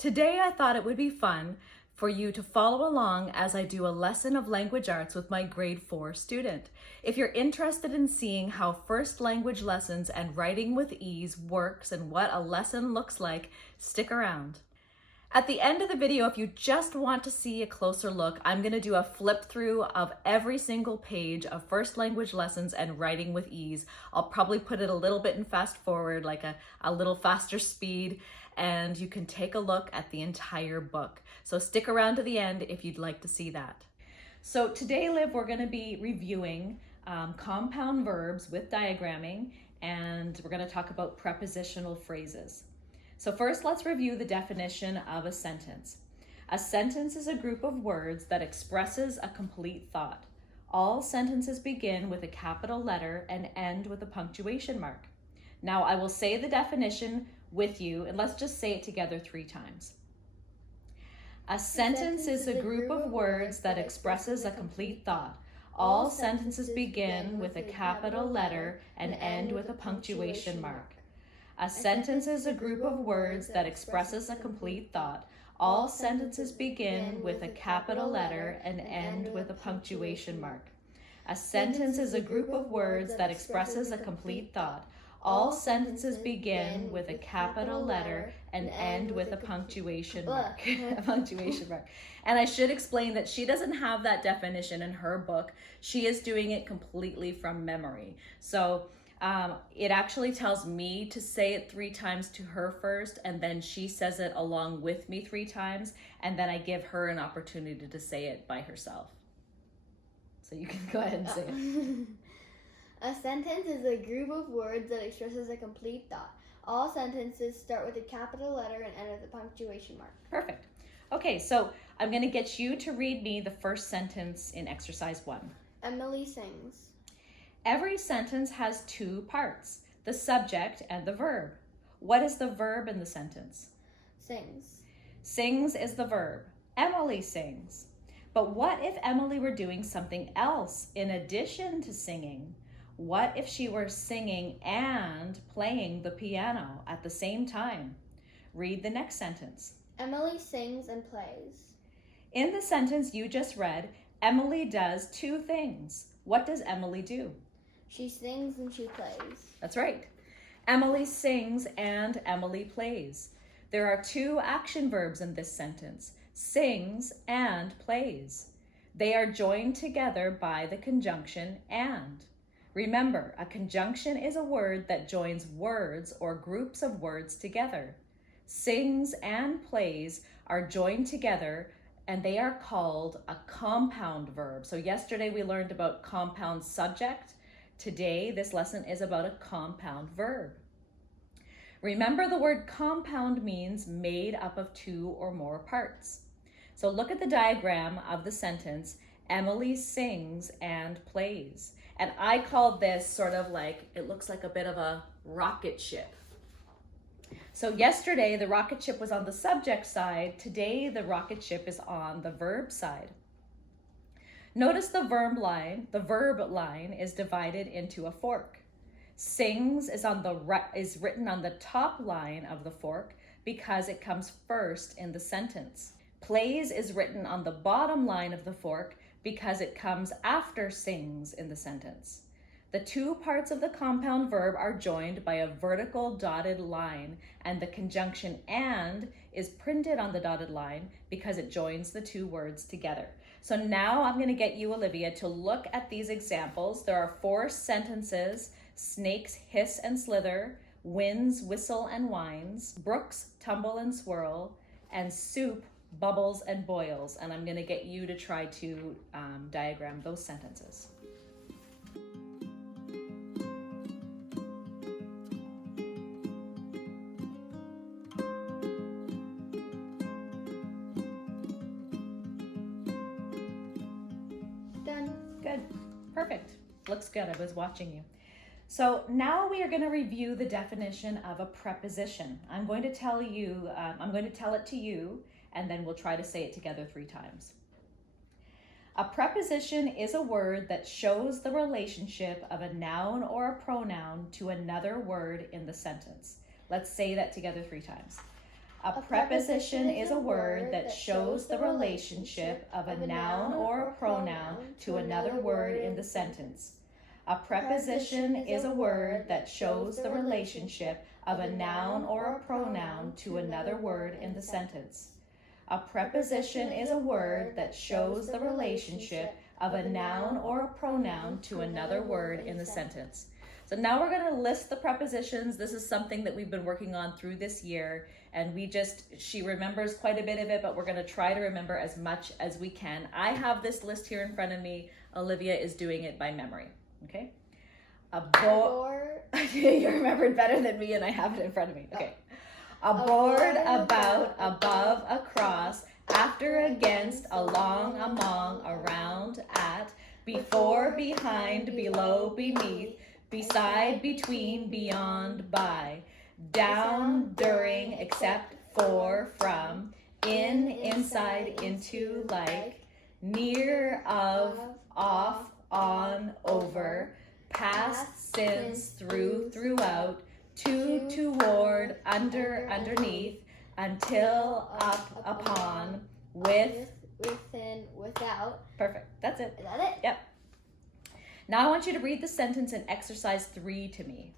Today I thought it would be fun for you to follow along as I do a lesson of language arts with my grade 4 student. If you're interested in seeing how first language lessons and writing with ease works and what a lesson looks like, stick around. At the end of the video, if you just want to see a closer look, I'm going to do a flip through of every single page of first language lessons and writing with ease. I'll probably put it a little bit in fast forward, like a little faster speed, and you can take a look at the entire book. So stick around to the end if you'd like to see that. So today, Liv, we're going to be reviewing compound verbs with diagramming, and we're going to talk about prepositional phrases. So first, let's review the definition of a sentence. A sentence is a group of words that expresses a complete thought. All sentences begin with a capital letter and end with a punctuation mark. Now, I will say the definition with you, and let's just say it together 3 times. A sentence is a group of words that expresses a complete thought. All sentences begin with a capital letter and end with a punctuation mark. A sentence is a group of words that expresses a complete thought. All sentences begin with a capital letter and end with a punctuation mark. A sentence is a group of words that expresses a complete thought. All sentences begin with a capital letter and end with a punctuation mark. A punctuation mark. And I should explain that she doesn't have that definition in her book. She is doing it completely from memory. So it actually tells me to say it 3 times to her first, and then she says it along with me 3 times, and then I give her an opportunity to say it by herself. So you can go ahead and say it. A sentence is a group of words that expresses a complete thought. All sentences start with a capital letter and end with a punctuation mark. Perfect. Okay, so I'm going to get you to read me the first sentence in exercise 1. Emily sings. Every sentence has 2 parts, the subject and the verb. What is the verb in the sentence? Sings. Sings is the verb. Emily sings. But what if Emily were doing something else in addition to singing? What if she were singing and playing the piano at the same time? Read the next sentence. Emily sings and plays. In the sentence you just read, Emily does 2 things. What does Emily do? She sings and she plays. That's right. Emily sings and Emily plays. There are 2 action verbs in this sentence, sings and plays. They are joined together by the conjunction and. Remember, a conjunction is a word that joins words or groups of words together. Sings and plays are joined together and they are called a compound verb. So yesterday we learned about compound subject. Today, this lesson is about a compound verb. Remember, the word compound means made up of 2 or more parts. So look at the diagram of the sentence, Emily sings and plays. And I called this sort of like, it looks like a bit of a rocket ship. So yesterday, the rocket ship was on the subject side. Today, the rocket ship is on the verb side. Notice the verb line is divided into a fork. Sings is written on the top line of the fork because it comes first in the sentence. Plays is written on the bottom line of the fork because it comes after sings in the sentence. The 2 parts of the compound verb are joined by a vertical dotted line, and the conjunction and is printed on the dotted line because it joins the 2 words together. So now I'm going to get you, Olivia, to look at these examples. There are 4 sentences: snakes hiss and slither, winds whistle and whines, brooks tumble and swirl, and soup bubbles and boils. And I'm going to get you to try to diagram those sentences. Done. Good. Perfect. Looks good. I was watching you. So now we are going to review the definition of a preposition. I'm going to tell it to you, and then we'll try to say it together 3 times. A preposition is a word that shows the relationship of a noun or a pronoun to another word in the sentence. Let's say that together 3 times. A preposition is a word that shows the relationship of a noun or a pronoun to another word in the sentence. A preposition is a word that shows the relationship of a noun or a pronoun to another word in the sentence. A preposition is a word that shows the relationship of a noun or a pronoun to another word in the sentence. So now we're going to list the prepositions. This is something that we've been working on through this year, and she remembers quite a bit of it, but we're going to try to remember as much as we can. I have this list here in front of me. Olivia is doing it by memory. Okay? You remembered better than me, and I have it in front of me. Okay. Aboard, about, above, across, after, against, along, among, around, at, before, behind, below, beneath, beside, between, beyond, by, down, during, except, for, from, in, inside, into, like, near, of, off, on, over, past, since, through, throughout, to, toward, under, underneath, until, up, upon, with, within, without. Perfect. That's it. Is that it? Yep. Now I want you to read the sentence in exercise 3 to me.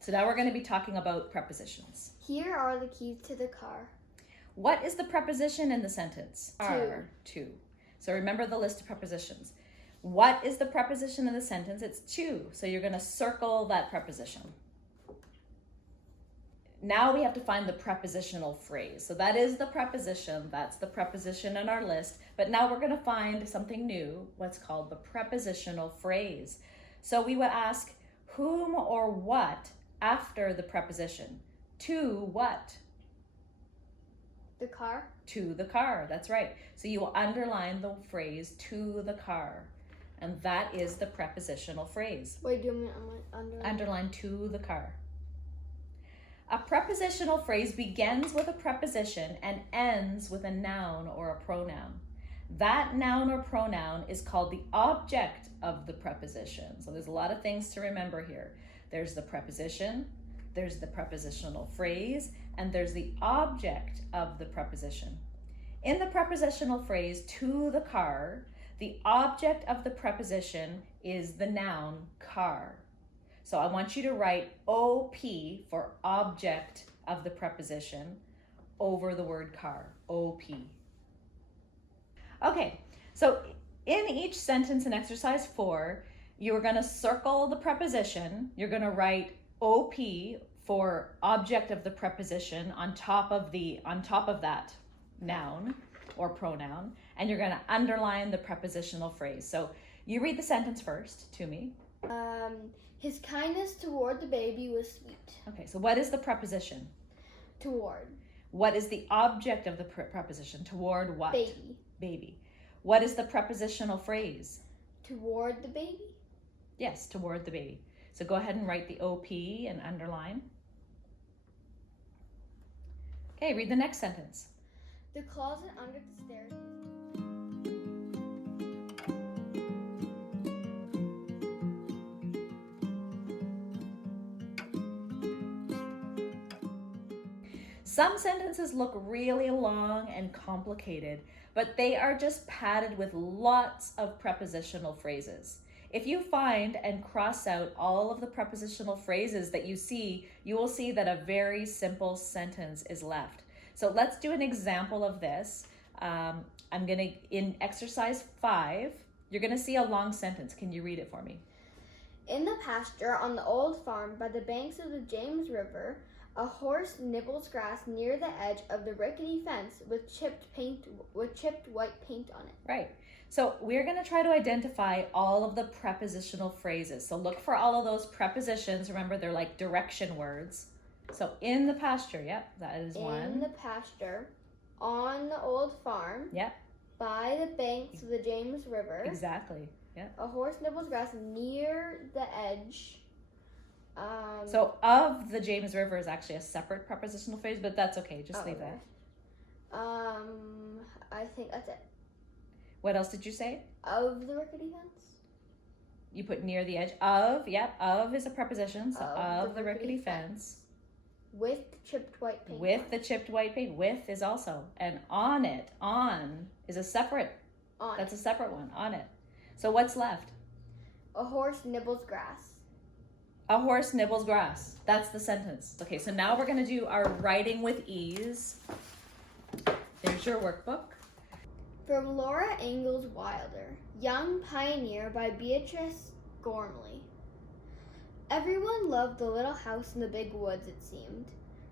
So now we're going to be talking about prepositions. Here are the keys to the car. What is the preposition in the sentence? To. So remember the list of prepositions. What is the preposition in the sentence? It's to. So you're going to circle that preposition. Now we have to find the prepositional phrase. So that is the preposition. That's the preposition in our list. But now we're going to find something new, what's called the prepositional phrase. So we would ask whom or what after the preposition. To what? The car. To the car. That's right. So you will underline the phrase to the car. And that is the prepositional phrase. Wait, do you mean underline? Underline to the car. A prepositional phrase begins with a preposition and ends with a noun or a pronoun. That noun or pronoun is called the object of the preposition. So there's a lot of things to remember here. There's the preposition, there's the prepositional phrase, and there's the object of the preposition. In the prepositional phrase to the car, the object of the preposition is the noun car. So I want you to write OP for object of the preposition over the word car, OP. Okay, so in each sentence in exercise 4, you're going to circle the preposition. You're going to write OP for object of the preposition on top of that noun or pronoun, and you're going to underline the prepositional phrase. So you read the sentence first to me. His kindness toward the baby was sweet. Okay, so what is the preposition? Toward. What is the object of the preposition? Toward what? Baby. Baby. What is the prepositional phrase? Toward the baby? Yes, toward the baby. So go ahead and write the OP and underline. Okay, read the next sentence. The closet under the stairs. Some sentences look really long and complicated, but they are just padded with lots of prepositional phrases. If you find and cross out all of the prepositional phrases that you see, you will see that a very simple sentence is left. So let's do an example of this. In exercise 5, you're gonna see a long sentence. Can you read it for me? In the pasture on the old farm by the banks of the James River, a horse nibbles grass near the edge of the rickety fence with chipped white paint on it. Right. So we're going to try to identify all of the prepositional phrases. So look for all of those prepositions. Remember, they're like direction words. So in the pasture, yep, that is one. In the pasture, on the old farm, yep, by the banks of the James River. Exactly, yep. A horse nibbles grass near the edge. So of the James River is actually a separate prepositional phrase, but that's okay. Just leave that. I think that's it. What else did you say? Of the rickety fence. You put near the edge of. Yep, of is a preposition. So of the rickety fence. With the chipped white paint. With the chipped white paint. With is also. And on it, on is a separate. On That's it. a separate one, on it. So what's left? A horse nibbles grass. A horse nibbles grass. That's the sentence. Okay, so now we're going to do our writing with ease. There's your workbook. From Laura Ingalls Wilder, Young Pioneer by Beatrice Gormley. Everyone loved the little house in the big woods, it seemed.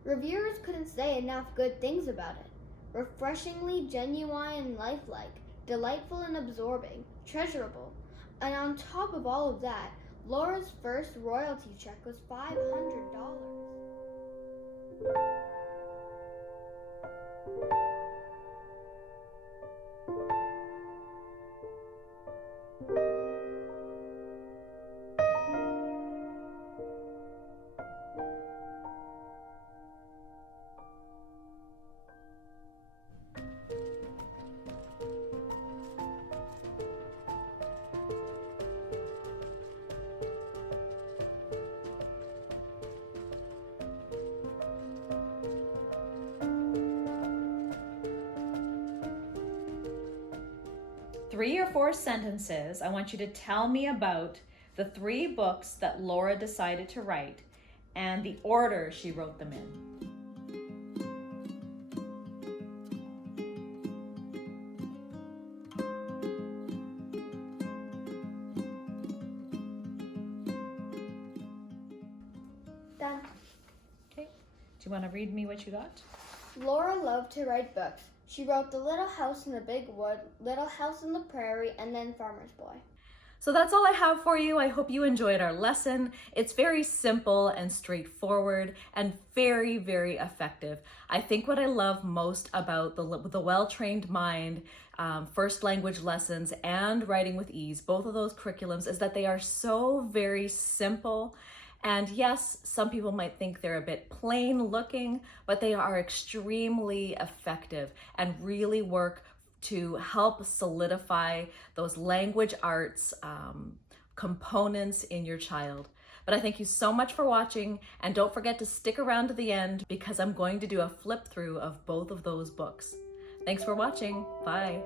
Reviewers couldn't say enough good things about it. Refreshingly genuine and lifelike, delightful and absorbing, treasurable. And on top of all of that, Laura's first royalty check was $500. Three or four sentences. I want you to tell me about the 3 books that Laura decided to write and the order she wrote them in. Done. Okay. Do you want to read me what you got? Laura loved to write books. She wrote The Little House in the Big Wood, Little House on the Prairie, and then Farmer's Boy. So that's all I have for you. I hope you enjoyed our lesson. It's very simple and straightforward and very, very effective. I think what I love most about the well-trained mind, first language lessons and writing with ease, both of those curriculums, is that they are so very simple. And yes, some people might think they're a bit plain looking, but they are extremely effective and really work to help solidify those language arts components in your child. But I thank you so much for watching, and don't forget to stick around to the end because I'm going to do a flip through of both of those books. Thanks for watching. Bye.